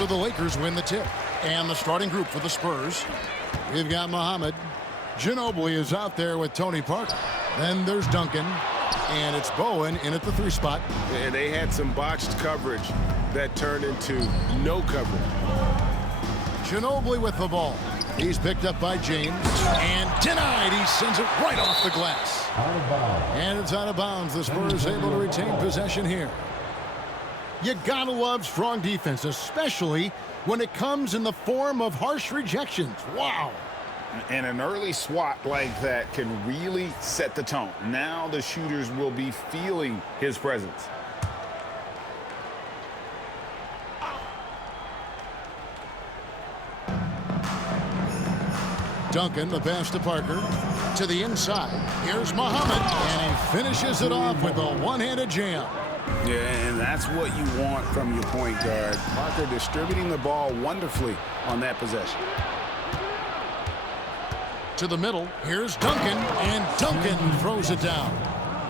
So the Lakers win the tip. And the starting group for the Spurs. We've got Muhammad. Ginobili is out there with Tony Parker. Then there's Duncan. And it's Bowen in at the 3 spot. And they had some botched coverage that turned into no coverage. Ginobili with the ball. He's picked up by James. And denied. He sends it right off the glass. And it's out of bounds. The Spurs able to retain possession here. You gotta love strong defense, especially when it comes in the form of harsh rejections. Wow. And an early swat like that can really set the tone. Now the shooters will be feeling his presence. Duncan, the pass to Parker. To the inside. Here's Muhammad. And he finishes it off with a one-handed jam. Yeah, and that's what you want from your point guard. Parker distributing the ball wonderfully on that possession. To the middle. Here's Duncan. And Duncan throws it down.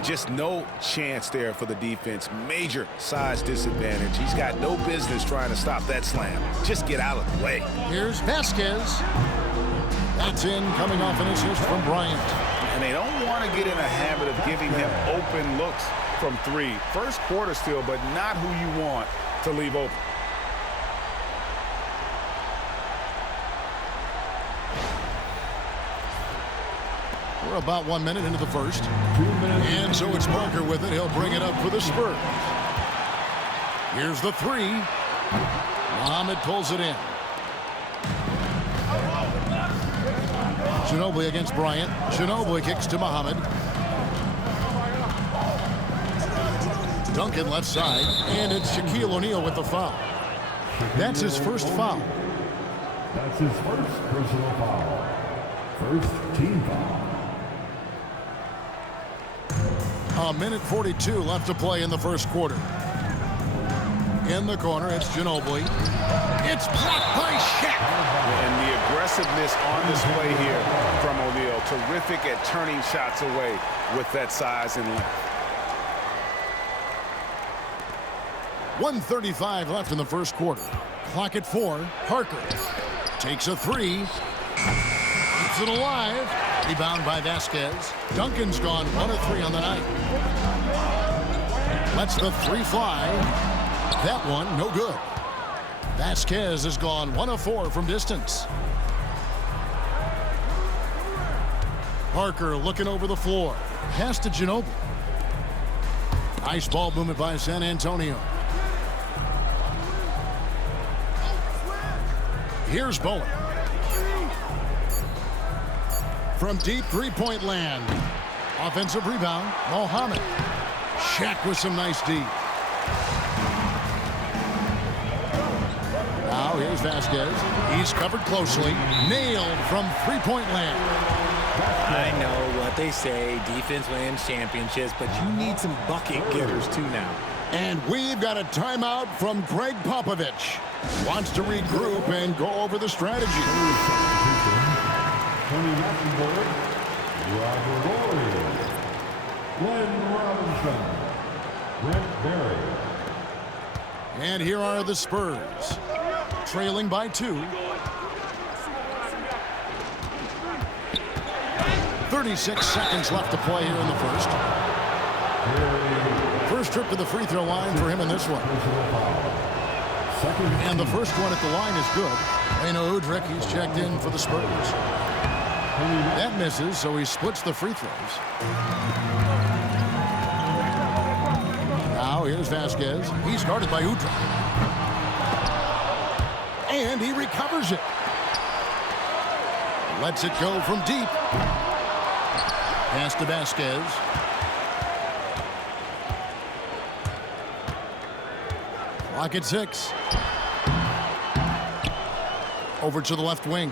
Just no chance there for the defense. Major size disadvantage. He's got no business trying to stop that slam. Just get out of the way. Here's Vasquez. That's in, coming off an assist from Bryant. And they don't want to get in a habit of giving him open looks from 3. First quarter still, but not who you want to leave open. We're about 1 minute into the first. And so it's Parker with it. He'll bring it up for the Spurs. Here's the 3. Muhammad pulls it in. Ginobili against Bryant. Ginobili kicks to Muhammad. Duncan left side. And it's Shaquille O'Neal with the foul. That's his first foul. That's his first personal foul. First team foul. A minute 42 left to play in the first quarter. In the corner, it's Ginobili. It's blocked by Shaq. And the aggressiveness on display here from O'Neal. Terrific at turning shots away with that size and length. 1:35 left in the first quarter. Clock at 4. Parker takes a 3. Keeps it alive. Rebound by Vasquez. Duncan's gone 1 of 3 on the night. Lets the 3 fly. That one, no good. Vasquez has gone 1 of 4 from distance. Parker looking over the floor. Pass to Ginobili. Nice ball movement by San Antonio. Here's Bowen. From deep three-point land. Offensive rebound, Muhammad. Shaq with some nice D. Now here's Vasquez. He's covered closely. Nailed from three-point land. I know what they say, defense wins championships, but you need some bucket getters too now. And we've got a timeout from Greg Popovich. Wants to regroup and go over the strategy. Tony Messenberg, Robert Horry, Glenn Robinson, Brent Berry. And here are the Spurs, trailing by 2. 36 seconds left to play here in the first. First trip to the free throw line for him in this one. And the first one at the line is good. Reno Udrih, he's checked in for the Spurs. That misses, so he splits the free throws. Now here's Vasquez. He's guarded by Udrih. And he recovers it. Lets it go from deep. Pass to Vasquez. Clock at 6. Over to the left wing.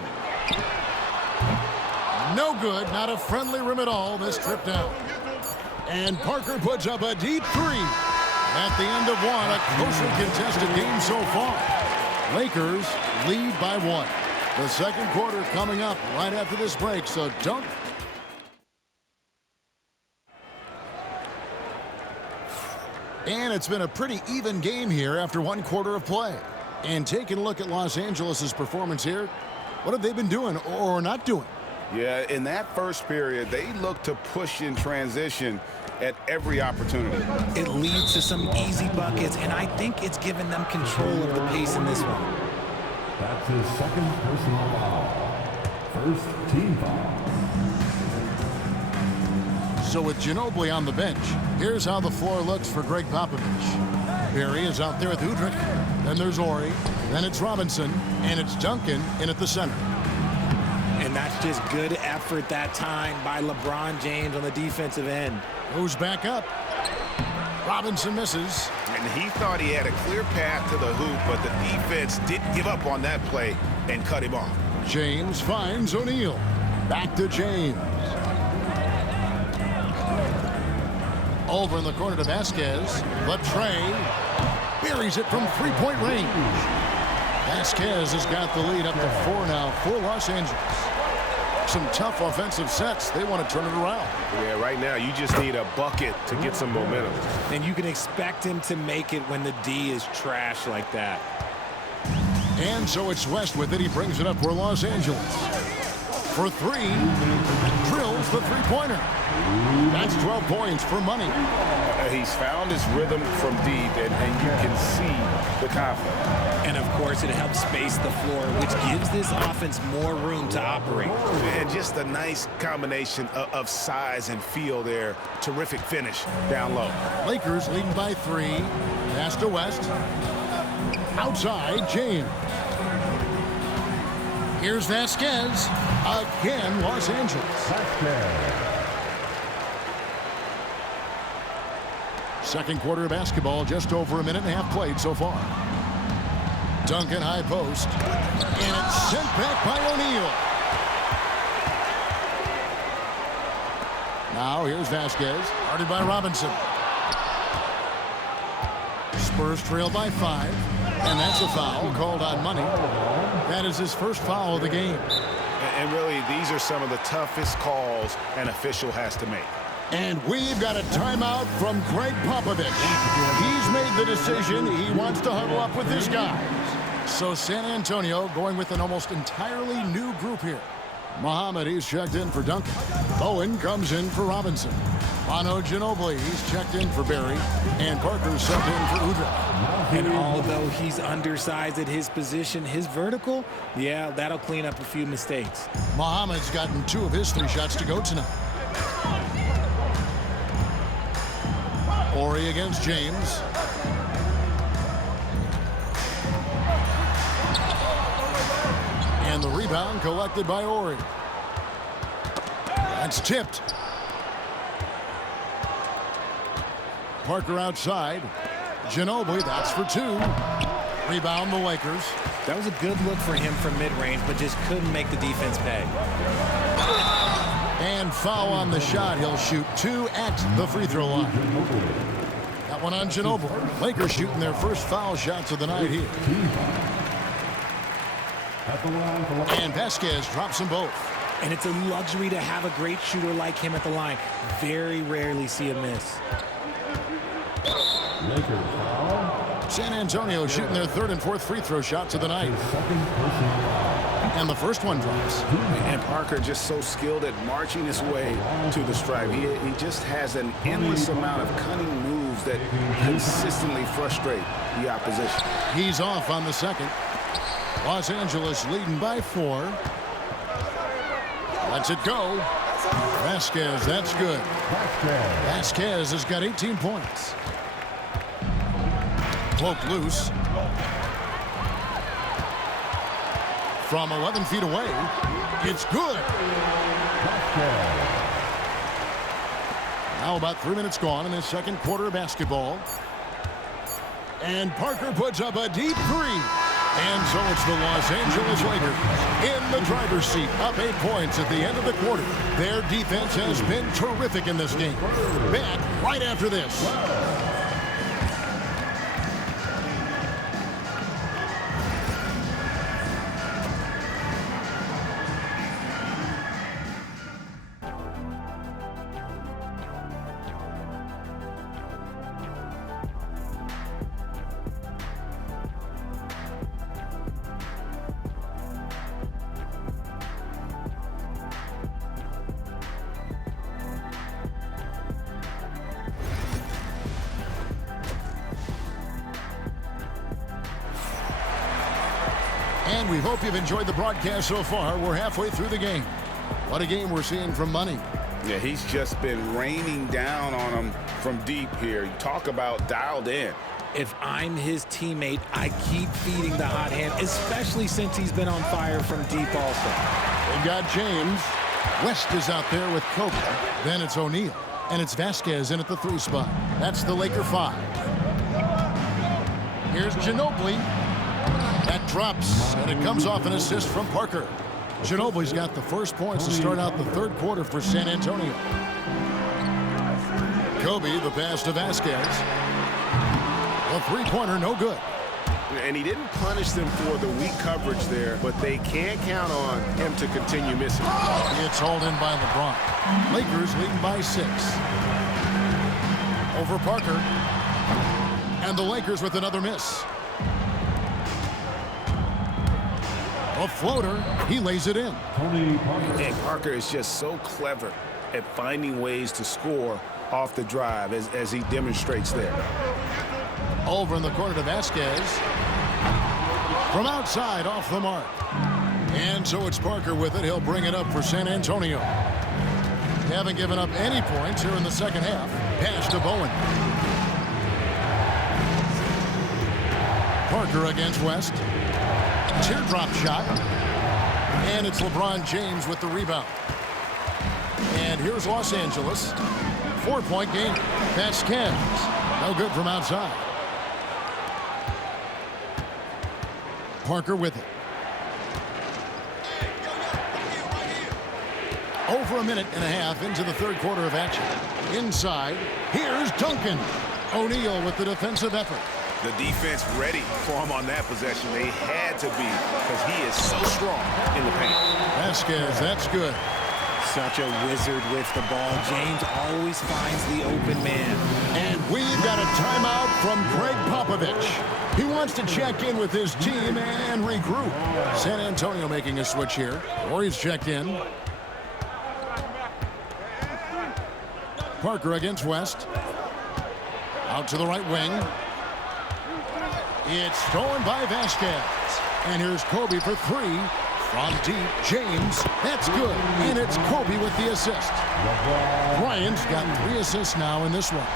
No good. Not a friendly rim at all. This trip down. And Parker puts up a deep 3. At the end of one, a closely contested game so far. Lakers lead by 1. The second quarter coming up right after this break, so don't. And it's been a pretty even game here after one quarter of play. And taking a look at Los Angeles' performance here, what have they been doing or not doing? Yeah, in that first period, they looked to push in transition at every opportunity. It leads to some easy buckets, and I think it's given them control of the pace in this one. That's his second personal foul. First team foul. So with Ginobili on the bench, here's how the floor looks for Greg Popovich. Barry is out there with Udrih. Then there's Ori. Then it's Robinson. And it's Duncan in at the center. And that's just good effort that time by LeBron James on the defensive end. Goes back up. Robinson misses. And he thought he had a clear path to the hoop, but the defense didn't give up on that play and cut him off. James finds O'Neal. Back to James. Over in the corner to Vasquez. But Trey buries it from three-point range. Vasquez has got the lead up to 4 now for Los Angeles. Some tough offensive sets. They want to turn it around. Yeah, right now you just need a bucket to get some momentum. And you can expect him to make it when the D is trash like that. And so it's West with it. He brings it up for Los Angeles. For three, drills the three-pointer. That's 12 points for Money. He's found his rhythm from deep, and you can see the confidence. And, of course, it helps space the floor, which gives this offense more room to operate. And just a nice combination of size and feel there. Terrific finish down low. Lakers leading by 3. Pass to West. Outside, James. Here's Vasquez. Again, Los Angeles. Second quarter of basketball, just over a minute and a half played so far. Duncan high post. And it's sent back by O'Neal. Now here's Vasquez. Guarded by Robinson. Spurs trail by 5. And that's a foul called on Money. That is his first foul of the game. And really, these are some of the toughest calls an official has to make. And we've got a timeout from Greg Popovich. He's made the decision. He wants to huddle up with his guys. So San Antonio going with an almost entirely new group here. Muhammad, he's checked in for Duncan. Bowen comes in for Robinson. Manu Ginobili, he's checked in for Barry. And Parker's subbed in for Udrih. And although he's undersized at his position, his vertical, yeah, that'll clean up a few mistakes. Muhammad's gotten 2 of his 3 shots to go tonight. Ori against James. And the rebound collected by Ori. That's tipped. Parker outside. Ginobili, that's for 2. Rebound the Lakers. That was a good look for him from mid-range, but just couldn't make the defense pay. And foul on the shot. He'll shoot 2 at the free throw line. That one on Ginobili. Lakers shooting their first foul shots of the night here. And Vasquez drops them both. And it's a luxury to have a great shooter like him at the line. Very rarely see a miss. San Antonio shooting their 3rd and 4th free throw shots of the night. And the first one drops. And Parker just so skilled at marching his way to the stripe. He just has an endless amount of cunning moves that consistently frustrate the opposition. He's off on the second. Los Angeles leading by 4. Lets it go. Vasquez, that's good. Vasquez has got 18 points. Poked loose. From 11 feet away, it's good. Now about 3 minutes gone in the second quarter of basketball. And Parker puts up a deep 3. And so it's the Los Angeles Lakers in the driver's seat, up 8 points at the end of the quarter. Their defense has been terrific in this game. Back right after this. And we hope you've enjoyed the broadcast so far. We're halfway through the game. What a game we're seeing from Money. Yeah, he's just been raining down on him from deep here. You talk about dialed in. If I'm his teammate, I keep feeding the hot hand, especially since he's been on fire from deep also. They've got James. West is out there with Kobe. Then it's O'Neal. And it's Vasquez in at the 3 spot. That's the Laker 5. Here's Ginobili. That drops, and it comes off an assist from Parker. Ginobili's got the first points to start out the third quarter for San Antonio. Kobe, the pass to Vasquez. The three-pointer, no good. And he didn't punish them for the weak coverage there, but they can't count on him to continue missing. It's hauled in by LeBron. Lakers leading by 6. Over Parker. And the Lakers with another miss. A floater. He lays it in. Tony Parker. And Parker is just so clever at finding ways to score off the drive as he demonstrates there. Over in the corner to Vasquez. From outside, off the mark. And so it's Parker with it. He'll bring it up for San Antonio. They haven't given up any points here in the second half. Pass to Bowen. Parker against West. Teardrop shot. And it's LeBron James with the rebound. And here's Los Angeles. 4-point game. Vasquez. No good from outside. Parker with it. Over a minute and a half into the third quarter of action. Inside, here's Duncan. O'Neal with the defensive effort. The defense ready for him on that possession. They had to be because he is so strong in the paint. Vasquez, that's good. Such a wizard with the ball. James always finds the open man. And we've got a timeout from Greg Popovich. He wants to check in with his team and regroup. San Antonio making a switch here. Or he's checked in. Parker against West. Out to the right wing. It's stolen by Vasquez. And here's Kobe for 3. From deep, James. That's good. And it's Kobe with the assist. Bryant's got 3 assists now in this one.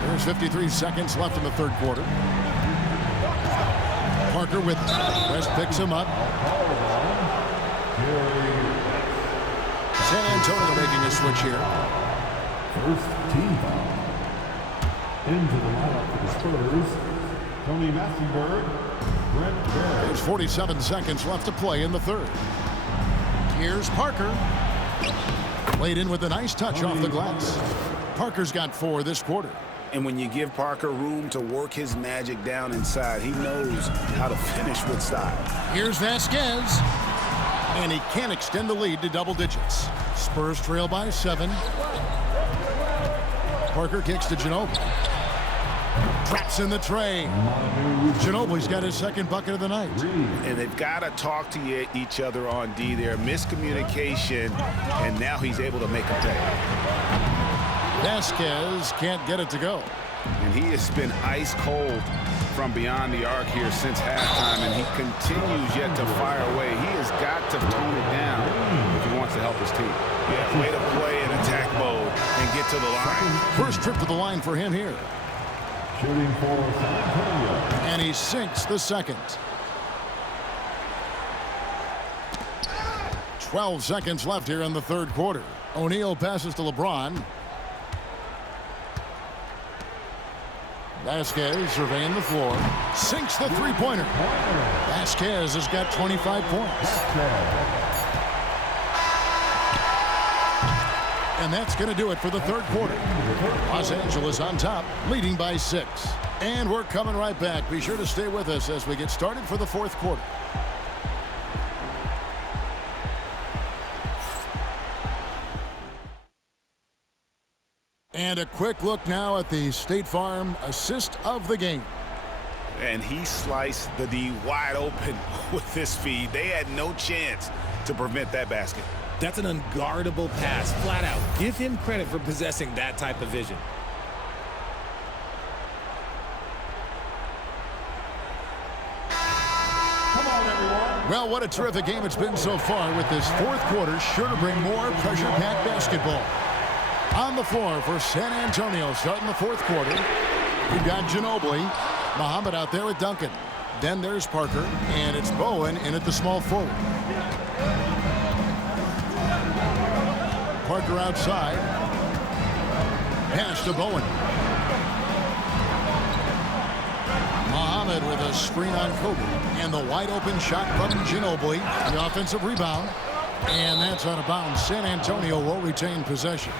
There's 53 seconds left in the third quarter. Parker with it. West picks him up. San Antonio making a switch here. First team foul. Into the lineup for the Spurs, Tony Massenberg, Brent Berry. There's 47 seconds left to play in the third. Here's Parker. Played in with a nice touch off the glass. Parker's got 4 this quarter. And when you give Parker room to work his magic down inside, he knows how to finish with style. Here's Vasquez. And he can't extend the lead to double digits. Spurs trail by 7. Parker kicks to Ginobili. Traps in the tray. Ginobili's got his second bucket of the night. And they've got to talk to each other on D there. Miscommunication, and now he's able to make a pay. Vasquez can't get it to go. And he has been ice cold from beyond the arc here since halftime, and he continues yet to fire away. He has got to tone it down if he wants to help his team. Yeah, way to play in attack mode and get to the line. First trip to the line for him here. Shooting for San Antonio. And he sinks the second. 12 seconds left here in the third quarter. O'Neal passes to LeBron. Vasquez surveying the floor. Sinks the three-pointer. Vasquez has got 25 points. And that's going to do it for the third quarter. Los Angeles on top, leading by 6. And we're coming right back. Be sure to stay with us as we get started for the fourth quarter. And a quick look now at the State Farm assist of the game. And he sliced the D wide open with this feed. They had no chance to prevent that basket. That's an unguardable pass, flat out. Give him credit for possessing that type of vision. Well, what a terrific game it's been so far, with this fourth quarter sure to bring more pressure-packed basketball. On the floor for San Antonio starting the fourth quarter, we've got Ginobili, Muhammad out there with Duncan. Then there's Parker, and it's Bowen in at the small forward. Parker outside. Pass to Bowen. Muhammad with a screen on Kobe. And the wide open shot from Ginobili. The offensive rebound. And that's out of bounds. San Antonio will retain possession.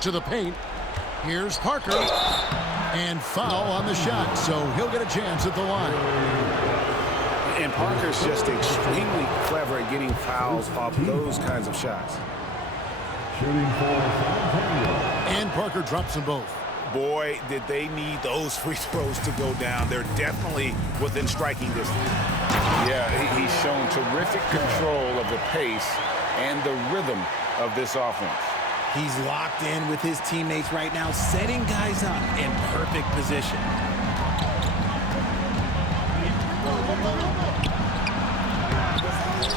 To the paint. Here's Parker. And foul on the shot. So he'll get a chance at the line. And Parker's just extremely clever at getting fouls off those kinds of shots. Shooting for San Antonio. And Parker drops them both. Boy, did they need those free throws to go down. They're definitely within striking distance. Yeah, he's shown terrific control of the pace and the rhythm of this offense. He's locked in with his teammates right now, setting guys up in perfect position.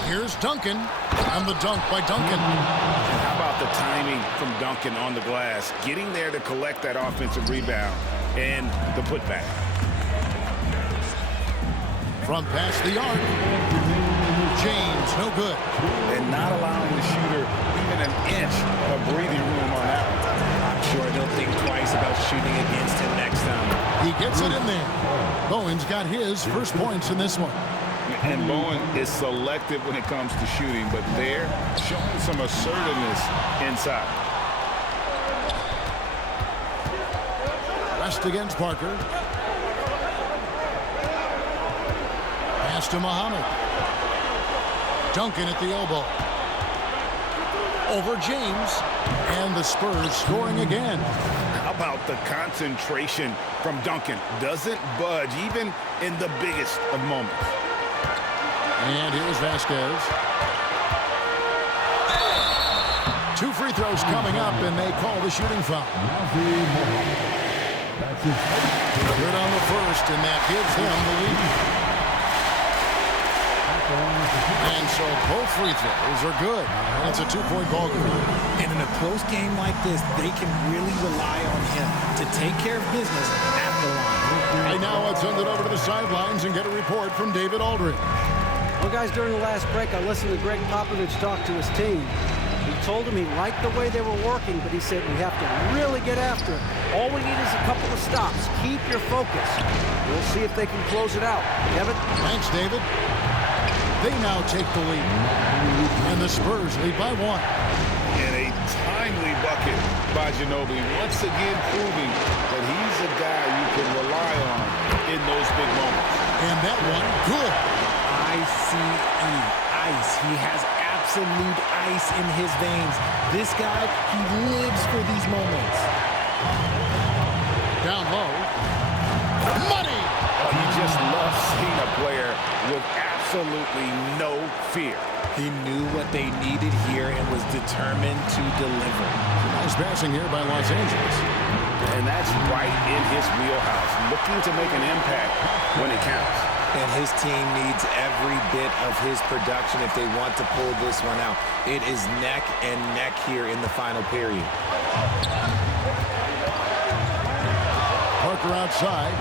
Here's Duncan. And the dunk by Duncan. And how about the timing from Duncan on the glass, getting there to collect that offensive rebound and the putback. From past the arc. James, no good. And not allowing the shooter even an inch of breathing room on that one. I'm sure they'll think twice about shooting against him next time. He gets it in there. Bowen's got his first points in this one. And Bowen is selective when it comes to shooting, but they're showing some assertiveness inside. Rest against Parker. Pass to Muhammad. Duncan at the elbow. Over James. And the Spurs scoring again. How about the concentration from Duncan? Doesn't budge even in the biggest of moments. And here's Vasquez. 2 free throws coming up, and they call the shooting foul. Good on the first, and that gives them the lead. And so both free throws are good. It's a 2-point ball game. And in a close game like this, they can really rely on him to take care of business at the line. Right now, let's send it over to the sidelines and get a report from David Aldridge. Well, guys, during the last break, I listened to Greg Popovich talk to his team. He told him he liked the way they were working, but he said we have to really get after it. All we need is a couple of stops. Keep your focus. We'll see if they can close it out. Kevin? Thanks, David. They now take the lead. And the Spurs lead by 1. And a timely bucket by Ginobili, once again proving that he's a guy you can rely on in those big moments. And that one, good. I-C-E, ice. He has absolute ice in his veins. This guy, he lives for these moments. Down low. Money! You just love seeing a player with absolutely no fear. He knew what they needed here and was determined to deliver. Nice passing here by Los Angeles. And that's right in his wheelhouse, looking to make an impact when it counts. And his team needs every bit of his production if they want to pull this one out. It is neck and neck here in the final period. Parker outside,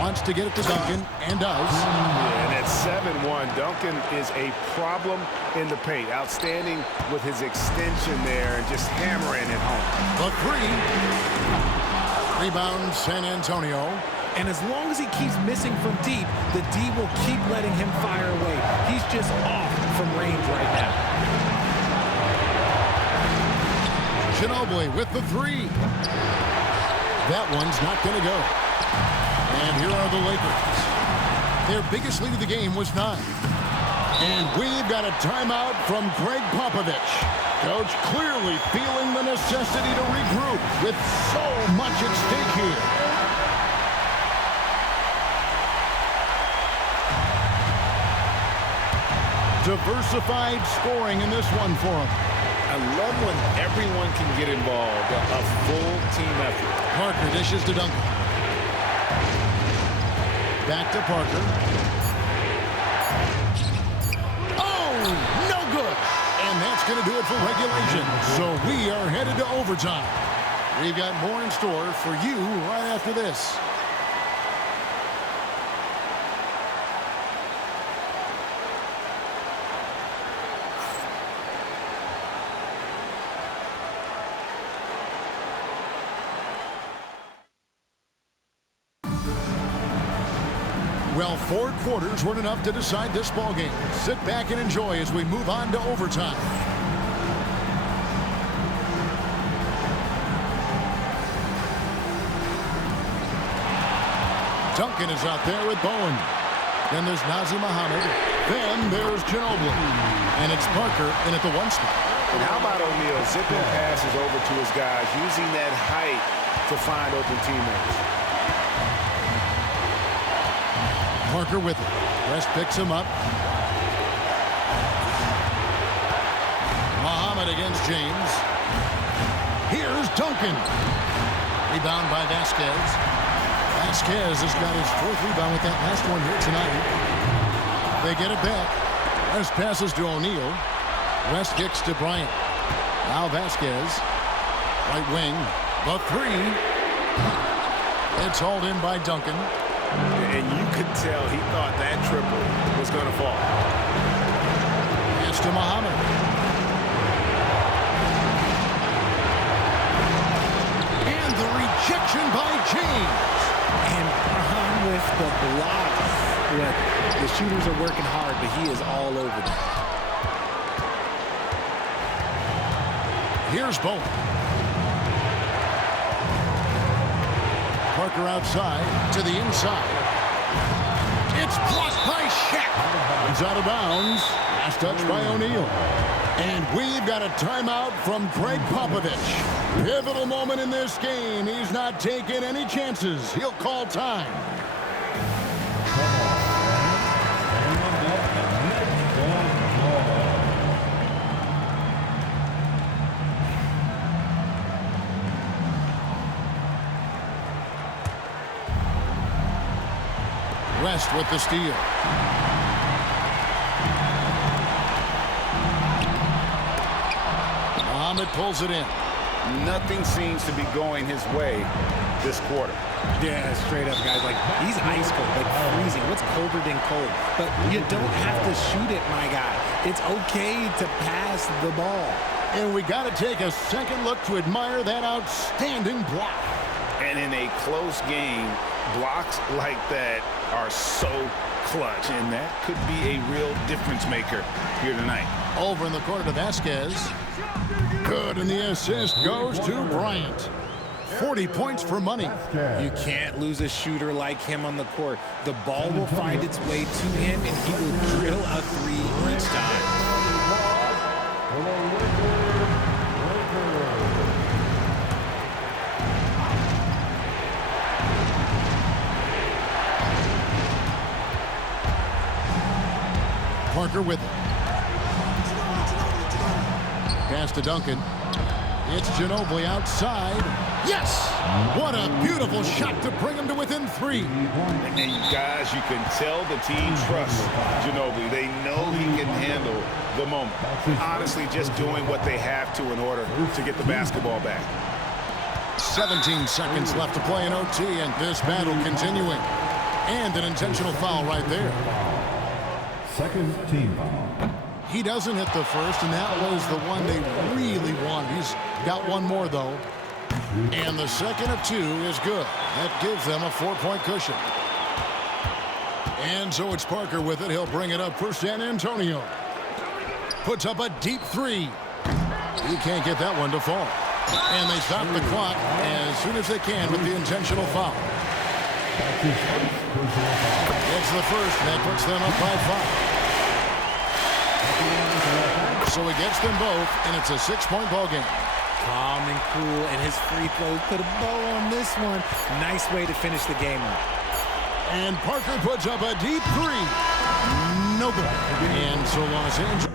wants to get it to Duncan, and does. And at 7-1, Duncan is a problem in the paint. Outstanding with his extension there and just hammering it home. The 3. Rebound, San Antonio. And as long as he keeps missing from deep, the D will keep letting him fire away. He's just off from range right now. Ginobili with the 3. That one's not going to go. And here are the Lakers. Their biggest lead of the game was 9. And we've got a timeout from Greg Popovich. Coach clearly feeling the necessity to regroup with so much at stake here. Diversified scoring in this one for him. I love when everyone can get involved, a full team effort. Parker dishes to Duncan. Back to Parker. Oh, no good. And that's going to do it for regulation. So we are headed to overtime. We've got more in store for you right after this. Well, 4 quarters weren't enough to decide this ballgame. Sit back and enjoy as we move on to overtime. Duncan is out there with Bowen. Then there's Nazr Mohammed. Then there's Ginobili. And it's Parker in at the 1 spot. And how about O'Neal zipping passes over to his guys, using that height to find open teammates. Parker with it. West picks him up. Mohammed against James. Here's Duncan. Rebound by Vasquez. Vasquez has got his 4th rebound with that last one here tonight. They get it back. West passes to O'Neal. West kicks to Bryant. Now Vasquez. Right wing. The 3. It's hauled in by Duncan. And you could tell he thought that triple was going to fall. Pass to Mohammed. And the rejection by James. And Braun with the block. Look, the shooters are working hard, but he is all over them. Here's Bowen. Parker outside to the inside. It's blocked by Shaq. It's out of bounds. Last touch by O'Neal. And we've got a timeout from Greg Popovich. Pivotal moment in this game. He's not taking any chances. He'll call time. West with the steal. Mohammed pulls it in. Nothing seems to be going his way this quarter. Yeah, straight up, guys. Like, he's ice cold, like freezing. What's colder than cold? But you don't have to shoot it, my guy. It's okay to pass the ball. And we got to take a second look to admire that outstanding block. And in a close game, blocks like that are so clutch, and that could be a real difference maker here tonight. Over in the corner to Vasquez. Good, and the assist goes to Bryant. 40 points for money. You can't lose a shooter like him on the court. The ball will find its way to him, and he will drill a 3 each time. Parker with it. Pass to Duncan. It's Ginobili outside. Yes! What a beautiful shot to bring him to within 3. And guys, you can tell the team trusts Ginobili. They know he can handle the moment. Honestly, just doing what they have to in order to get the basketball back. 17 seconds left to play in OT, and this battle continuing. And an intentional foul right there. Second team foul. He doesn't hit the first, and that was the one they really wanted. He's got one more, though. And the second of 2 is good. That gives them a 4-point cushion. And so it's Parker with it. He'll bring it up for San Antonio. Puts up a deep 3. He can't get that one to fall. And they stop the clock as soon as they can with the intentional foul. It's the first, and that puts them up by 5. So he gets them both, and it's a 6-point ball game. Calm and cool, and his free throws put a bow on this one. Nice way to finish the game up. And Parker puts up a deep 3. No good. And so Los Angeles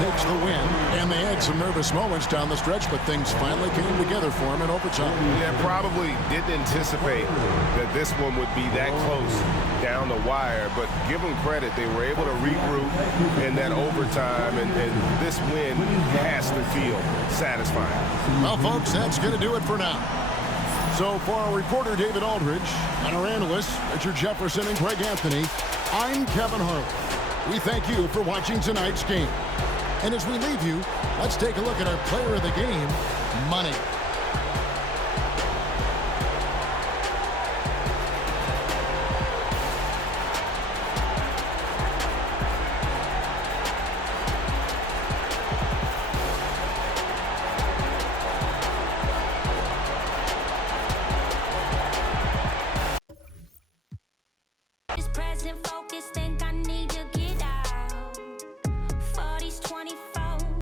takes the win, and they had some nervous moments down the stretch, but things finally came together for him in overtime. Yeah, probably didn't anticipate that this one would be that close down the wire, but give them credit. They were able to regroup in that overtime, and this win has to feel satisfying. Well, folks, that's going to do it for now. So for our reporter, David Aldridge, and our analysts, Richard Jefferson and Greg Anthony, I'm Kevin Harlan. We thank you for watching tonight's game. And as we leave you, let's take a look at our player of the game, Money. Present for